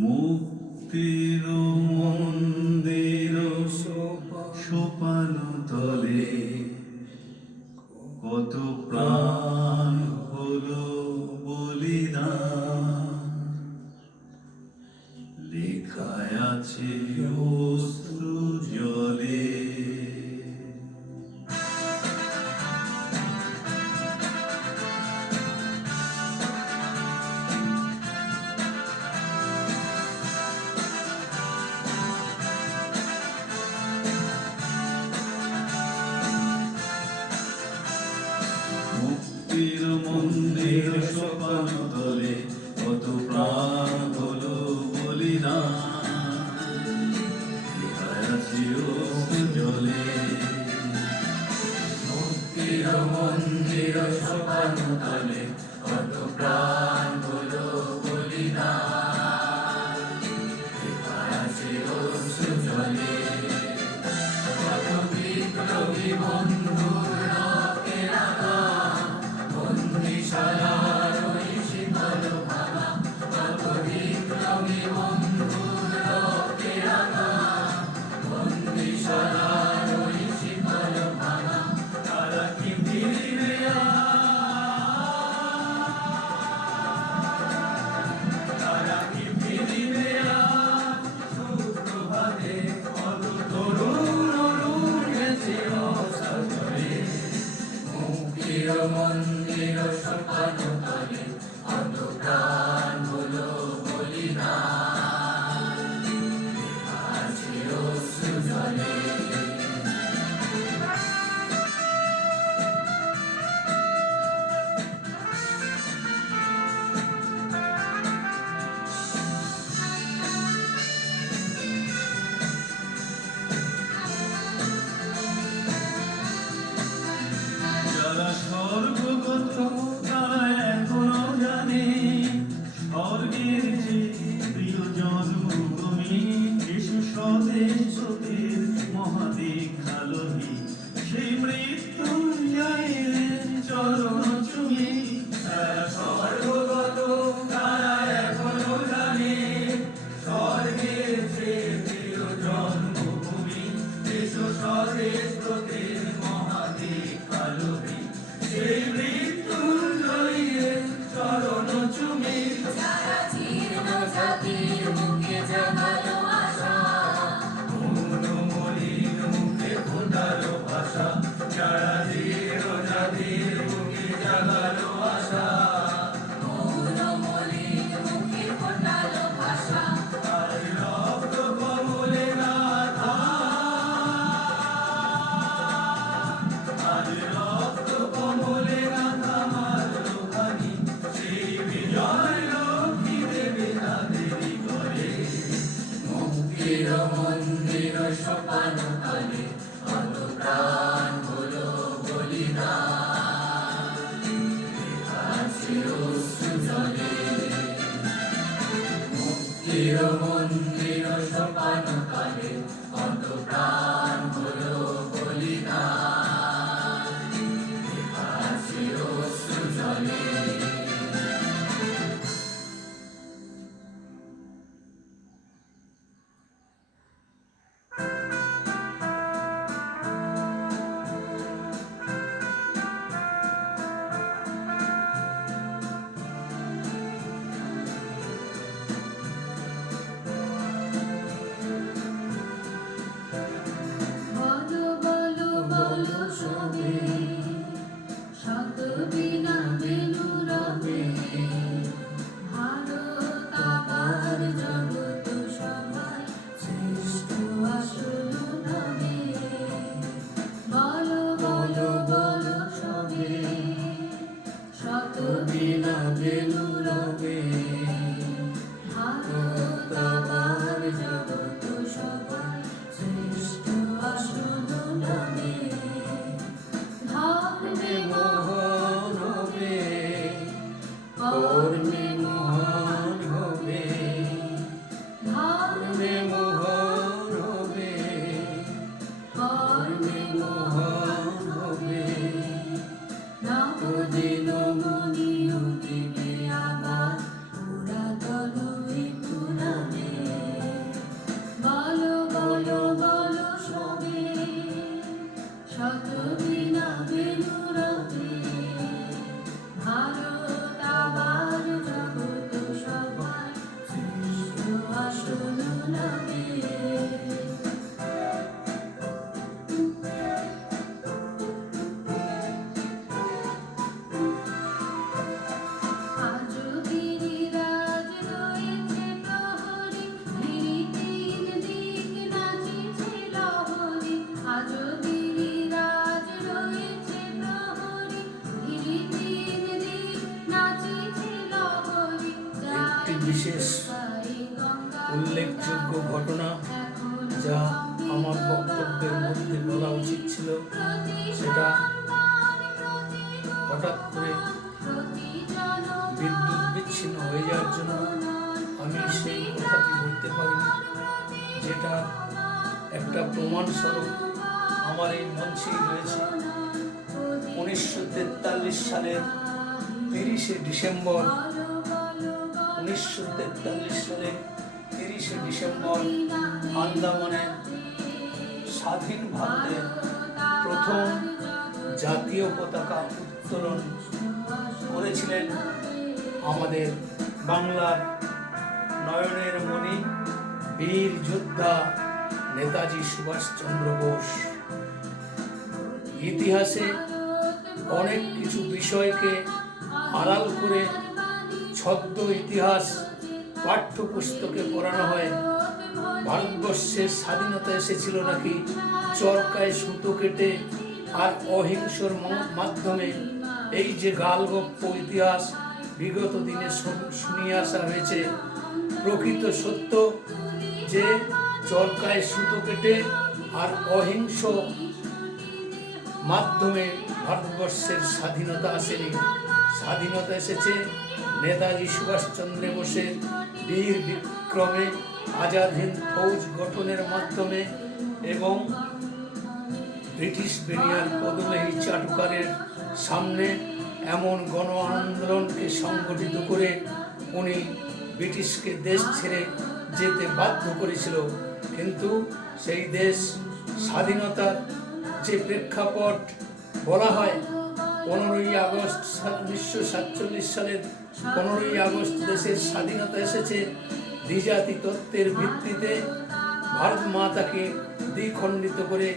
মুক্তির মন্দির সোপান তলে কত প্রাণ হলো বলিদান, লেখায় আছে অশ্রু জলে। মুক্তির মন্দির সোপান তলে কত প্রাণ হলো বলিদান, লেখায় আছে তলে কত প্রাণ হলো বলিদান। লেখা আছে অশ্রু জলে কত বিপ্লবী বন্ধুর রক্তের আগাম, বন্দিশালার ওই শীতল ভাঙা, কত বিপ্লবী বন্ধুর রক্তের আগাম, বন্দিশালার ওই শীতল ভাঙা। তারা কি ফিরবে তারা কি ফিরবে সুপ্রভাতে, কত তরুণ অরুণ গেছে অসাগরে। মুক্তির মন্দির সোপান তলে কত প্রাণ হলো বলিদান। লেখা আছে অশ্রু জলে। যারা স্বর্গগত তারা এখনো জানে স্বর্গের যে প্রিয় জন্মভূমি, শিশু স্বদেশের মহাদীক্ষালোভী, সেই মৃত্যুঞ্জয়ের চরণ চুমি। যারা স্বর্গগত তারা এখনো জানে স্বর্গের যে প্রিয় জন্মভূমি, শিশু স্বদেশের মহাদীক্ষালোভী, সেই মৃত্যুঞ্জয়ের চরণ চুমি। যারা জীর্ণ জাতির মুখে জাগালো আশা, মলিন মুখে ফোটালো ভাষা, যারা জীর্ণ জাতির মুখে জাগালো আশা। মৌন মলিন মুখে ফোটালো ভাষা, আর রক্ত কমলে না আর রক্ত কমলে না থামার লোখানি, সেই বিজয় লক্ষ্মী দেবে তাদেরই করে। মুক্তির মন্দির সোপান তলে কত প্রাণ হলো বলিদান। লেখা আছে অশ্রু জলে। মুক্তির মন্দির সোপান তলে কত প্রাণ হলো বলিদান। লেখা আছে অশ্রু জলে। বলো বলো বলো সবে, শত বিনা বেনু রবে। ভারত আবার জগৎ সবাই শ্রেষ্ঠ আসল নবে। বলো বলো বলো সবে, শত বিনা বেনু রবে। ভারত আবার জগৎ সবাই শ্রেষ্ঠ আসল নবে। ধর্মে মহান হবে, কর্মে মহান হবে। ধর্মে মহান হবে, কর্মে মহান হবে। নবদিন মনি উঠিবে আবার পুরাতন একটু নামে। বলো বলো বলো সবে, শত বিনা বেনু রবে। ভারত আবার জগৎ সবাই শ্রেষ্ঠ আসল নবে। আজ গিরিরাজ রয়েছে প্রহরী, গিরি তিন দিক নাচিছে লহরী। আজ গিরিরাজ রয়েছে প্রহরী, গিরি তিন দিক নাচিছে লহরী। একটি বিশেষ উল্লেখযোগ্য ঘটনা যেটা একটা প্রমাণস্বরূপ আমার এই মঞ্চেই রয়েছে। 1943 সালের 30শে ডিসেম্বর 1943 সালের 30শে ডিসেম্বর আন্দামানের স্বাধীন ভারতের প্রথম জাতীয় পতাকা উত্তোলন করেছিলেন আমাদের বাংলার নয়নের মণি বীর যোদ্ধা নেতাজি সুভাষচন্দ্র বোস। ইতিহাসে অনেক কিছু বিষয়কে আড়াল করে ছদ্ম ইতিহাস পাঠ্যপুস্তকে পড়ানো হয়। ভারতবর্ষের স্বাধীনতা এসেছিল নাকি চরকায় সুতো কেটে আর অহিংসর মাধ্যমে। এই যে গালগপ্প ইতিহাস বিগত দিনে শুনিয়ে আসা হয়েছে, প্রকৃত সত্য যে চরকায় সুতো কেটে আর অহিংস মাধ্যমে ভারতবর্ষের স্বাধীনতা আসেনি। স্বাধীনতা এসেছে নেতাজি সুভাষচন্দ্র বোসের বীর বিক্রমে আজাদ হিন্দ ফৌজ গঠনের মাধ্যমে এবং ব্রিটিশ বেনিয়ার পদমেহী চাটুকারের সামনে এমন গণ আন্দোলনকে সংগঠিত করে উনি ব্রিটিশকে দেশ ছেড়ে যেতে বাধ্য করেছিল। কিন্তু সেই দেশ স্বাধীনতার যে প্রেক্ষাপট বলা হয়, 15ই আগস্ট 1947 সালের 15ই আগস্ট দেশের স্বাধীনতা এসেছে দ্বিজাতি তত্ত্বের ভিত্তিতে। ভারত মাতাকে দ্বিখণ্ডিত করে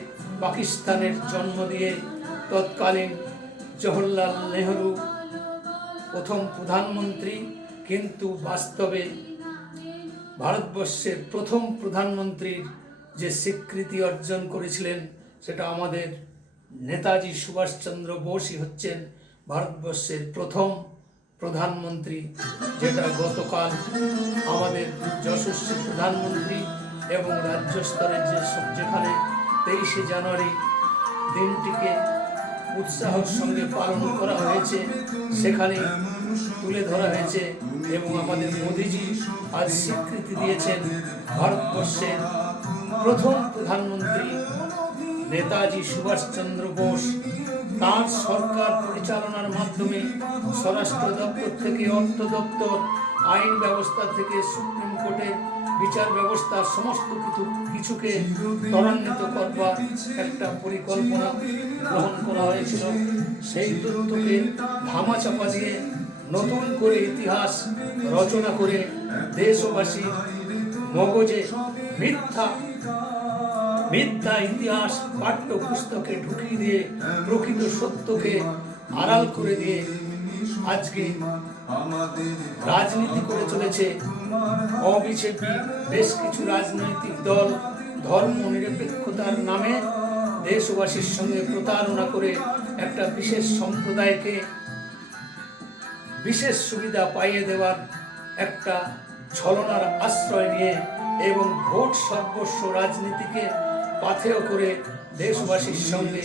পাকিস্তানের জন্ম দিয়ে তৎকালীন জওহরলাল নেহরু প্রথম প্রধানমন্ত্রী, কিন্তু বাস্তবে ভারতবর্ষের প্রথম প্রধানমন্ত্রীর যে স্বীকৃতি অর্জন করেছিলেন সেটা আমাদের নেতাজি সুভাষচন্দ্র বোসই হচ্ছেন ভারতবর্ষের প্রথম প্রধানমন্ত্রী, যেটা গতকাল আমাদের যশস্বী প্রধানমন্ত্রী এবং রাজ্য স্তরের যেখানে 23শে জানুয়ারি দিনটিকে উৎসাহের সঙ্গে পালন করা হয়েছে সেখানে তুলে ধরা হয়েছে এবং আমাদের মোদিজি আজ স্বীকৃতি দিয়েছেন ভারতবর্ষের প্রথম প্রধানমন্ত্রী নেতাজি সুভাষচন্দ্র বোস। তাঁর সরকার পরিচালনার মাধ্যমে স্বরাষ্ট্র দপ্তর থেকে অর্থ দপ্তর, আইন ব্যবস্থা থেকে সুপ্রিম কোর্টের বিচার ব্যবস্থা সমস্ত কিছুকে ত্বরান্বিত করবার একটা পরিকল্পনা গ্রহণ করা হয়েছিল। সেই তথ্যকে ধামাচাপা দিয়ে নতুন করে ইতিহাস রচনা করে দেশবাসীর মগজে মিথ্যা ইতিহাস পাঠ্যপুস্তকে ঢুকিয়ে দিয়ে প্রকৃত সত্যকে আড়াল করে দিয়ে আজকে রাজনীতি করে চলেছে অবিচেপি বেশ কিছু রাজনৈতিক দল। ধর্ম নিরপেক্ষতার নামে দেশবাসীর সঙ্গে প্রতারণা করে একটা বিশেষ সম্প্রদায়কে বিশেষ সুবিধা পাইয়ে দেওয়ার একটা ছলনার আশ্রয় নিয়ে এবং ভোট সর্বস্ব রাজনীতিকে পাথেয় করে দেশবাসীর সঙ্গে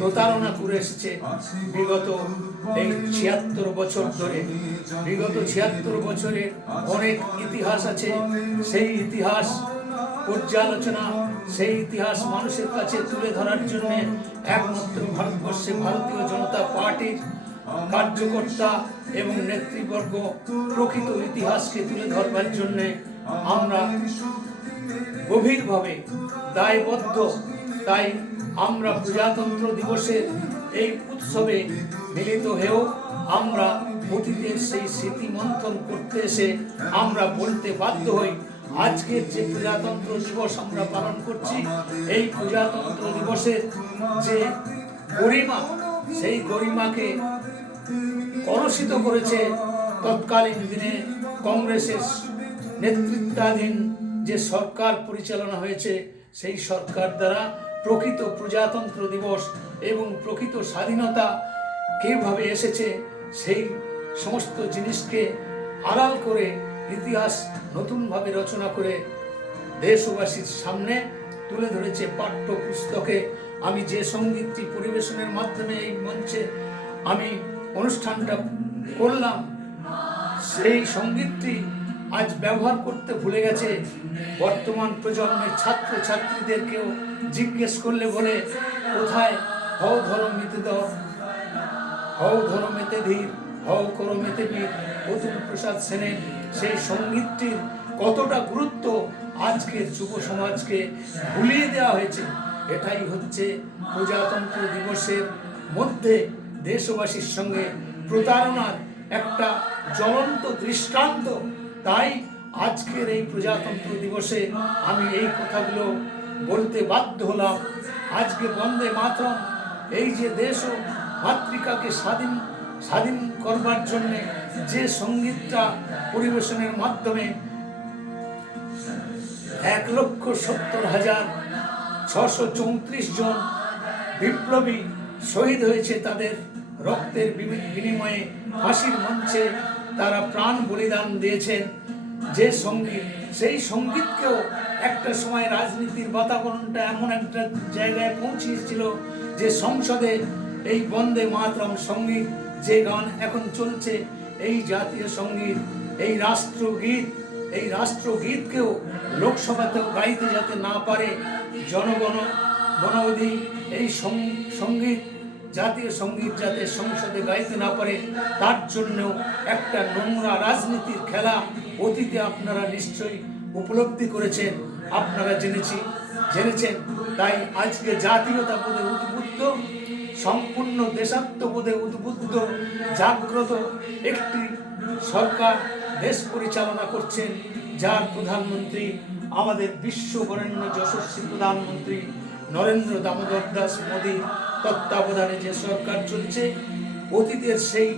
প্রতারণা করে এসেছে বিগত এই 76 বছর ধরে। বিগত 76 বছরে অনেক ইতিহাস আছে, সেই ইতিহাস পর্যালোচনা, সেই ইতিহাস মানুষের কাছে তুলে ধরার জন্য একমাত্র ভারতবর্ষে ভারতীয় জনতা পার্টির কার্যকর্তা এবং নেতৃবর্গ প্রকৃত ইতিহাসকে তুলে ধরবার জন্য আমরা গভীরভাবে দায়বদ্ধ। তাই আমরা প্রজাতন্ত্র দিবসের এই উৎসবে মিলিত হয়েও আমরা অতীতের সেই স্মৃতি মন্থন করতে এসে আমরা বলতে বাধ্য হই, আজকের যে প্রজাতন্ত্র দিবস আমরা পালন করছি, এই প্রজাতন্ত্র দিবসের যে গরিমা, সেই গরিমাকে কলুষিত করেছে তৎকালীন দিনে কংগ্রেসের নেতৃত্বাধীন যে সরকার পরিচালনা হয়েছে, সেই সরকার দ্বারা প্রকৃত প্রজাতন্ত্র দিবস এবং প্রকৃত স্বাধীনতা কীভাবে এসেছে সেই সমস্ত জিনিসকে আড়াল করে ইতিহাস নতুনভাবে রচনা করে দেশবাসীর সামনে তুলে ধরেছে পাঠ্যপুস্তকে। আমি যে সঙ্গীতটি পরিবেশনের মাধ্যমে এই মঞ্চে আমি অনুষ্ঠানটা করলাম, সেই সঙ্গীতটি আজ ব্যবহার করতে ভুলে গেছে। বর্তমান প্রজন্মের ছাত্র ছাত্রীদেরকেও জিজ্ঞেস করলে বলে, কোথায় হও ধরো মিতে দর, হও ধরো মেতে ধীর, হও করো মেতে বীর, অতুল প্রসাদ সেনের সেই সঙ্গীতটির কতটা গুরুত্ব আজকের যুব সমাজকে ভুলিয়ে দেওয়া হয়েছে। এটাই হচ্ছে প্রজাতন্ত্র দিবসের মধ্যে দেশবাসীর সঙ্গে প্রতারণার একটা জ্বলন্ত দৃষ্টান্ত। তাই আজকের এই প্রজাতন্ত্র দিবসে আমি এই কথাগুলো বলতে বাধ্য হলাম। আজকে বন্দে মাতরম, এই যে দেশ ও মাতৃকাকে স্বাধীন করবার জন্যে যে সঙ্গীতটা পরিবেশনের মাধ্যমে 1,70,634 জন বিপ্লবী শহীদ হয়েছে। তাদের রক্তের বিনিময়ে ফাঁসির মঞ্চে তারা প্রাণ বলিদান দিয়েছেন। যে সঙ্গীত, সেই সঙ্গীতকেও একটা সময় রাজনীতির বাতাবরণটা এমন একটা জায়গায় পৌঁছিয়েছিল যে সংসদে এই বন্দে মাতরম সঙ্গীত, যে গান এখন চলছে, এই জাতীয় সঙ্গীত, এই রাষ্ট্রগীতকেও লোকসভাতেও গাইতে যাতে না পারে, জনগণ মনোধি এই সঙ্গীত, জাতীয় সঙ্গীত যাতে সংসদে গাইতে না পারে, তার জন্যও একটা নোংরা রাজনীতির খেলা অতীতে আপনারা নিশ্চয়ই উপলব্ধি করেছেন, আপনারা জেনেছেন। তাই আজকে জাতীয়তাবোধে উদ্বুদ্ধ, সম্পূর্ণ দেশাত্মবোধে উদ্বুদ্ধ, জাগ্রত একটি সরকার দেশ পরিচালনা করছেন, যার প্রধানমন্ত্রী আমাদের বিশ্ববরেণ্য যশস্বী প্রধানমন্ত্রী নরেন্দ্র দামোদর দাস মোদীর তত্ত্বাবধানে যে সরকার চলছে। অতীতের সেই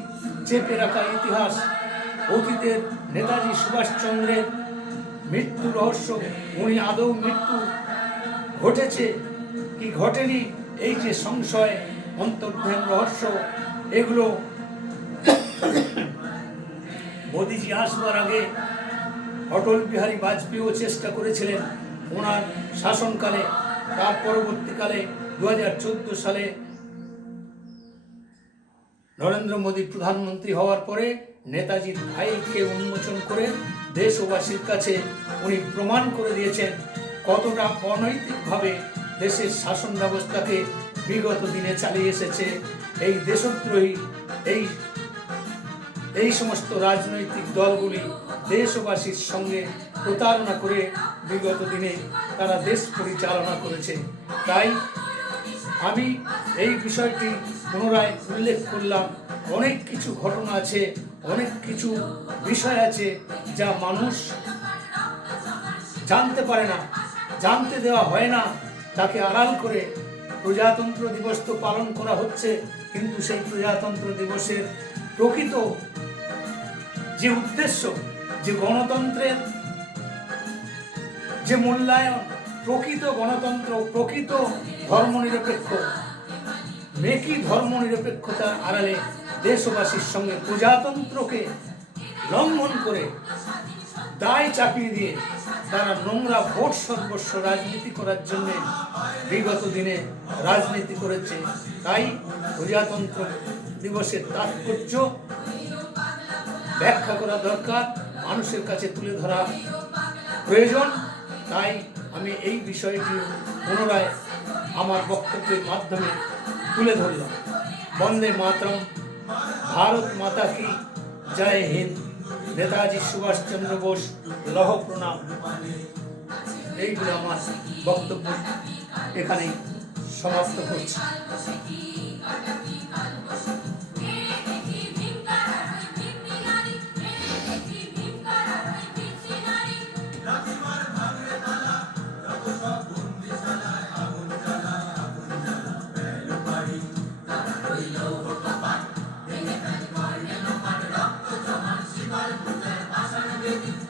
চেপে রাখা ইতিহাস, অতীতের নেতাজি সুভাষচন্দ্রের মৃত্যু রহস্য, উনি আদৌ মৃত্যু ঘটেছে কি ঘটেনি, এই যে সংশয়, অন্তর্ধান রহস্য, এগুলো মোদীজি আসবার আগে অটল বিহারী বাজপেয়ীও চেষ্টা করেছিলেন ওনার শাসনকালে। তার পরবর্তীকালে 2014 সালে নরেন্দ্র মোদী প্রধানমন্ত্রী হওয়ার পরে নেতাজির ফাইলকে উন্মোচন করে দেশবাসীর কাছে উনি প্রমাণ করে দিয়েছেন কতটা অনৈতিকভাবে দেশের শাসন ব্যবস্থাকে বিগত দিনে চালিয়ে এসেছে এই দেশদ্রোহী এই সমস্ত রাজনৈতিক দলগুলি। দেশবাসীর সঙ্গে প্রতারণা করে বিগত দিনে তারা দেশ পরিচালনা করেছে। তাই আমি এই বিষয়টি পুনরায় উল্লেখ করলাম। অনেক কিছু ঘটনা আছে, অনেক কিছু বিষয় আছে যা মানুষ জানতে পারে না, জানতে দেওয়া হয় না, তাকে আড়াল করে প্রজাতন্ত্র দিবস তো পালন করা হচ্ছে, কিন্তু সেই প্রজাতন্ত্র দিবসের প্রকৃত যে উদ্দেশ্য, যে গণতন্ত্রের যে মূল্যায়ন, প্রকৃত গণতন্ত্র, প্রকৃত ধর্মনিরপেক্ষ, মেকি ধর্মনিরপেক্ষতার আড়ালে দেশবাসীর সঙ্গে প্রজাতন্ত্রকে লঙ্ঘন করে দায় চাপিয়ে দিয়ে তারা নোংরা ভোট সর্বস্ব রাজনীতি করার জন্য বিগত দিনে রাজনীতি করেছে। তাই প্রজাতন্ত্র দিবসের তাৎপর্য ব্যাখ্যা করা দরকার, মানুষের কাছে তুলে ধরা প্রয়োজন। তাই আমি এই বিষয়টি পুনরায় আমার বক্তব্যের মাধ্যমে তুলে ধরলাম। বন্দে মাতরম, ভারত মাতা কি জয় হিন্দ, নেতাজি সুভাষচন্দ্র বোস লৌহ প্রণাম। এইগুলো আমার বক্তব্য এখানেই সমাপ্ত করছি। Thank you.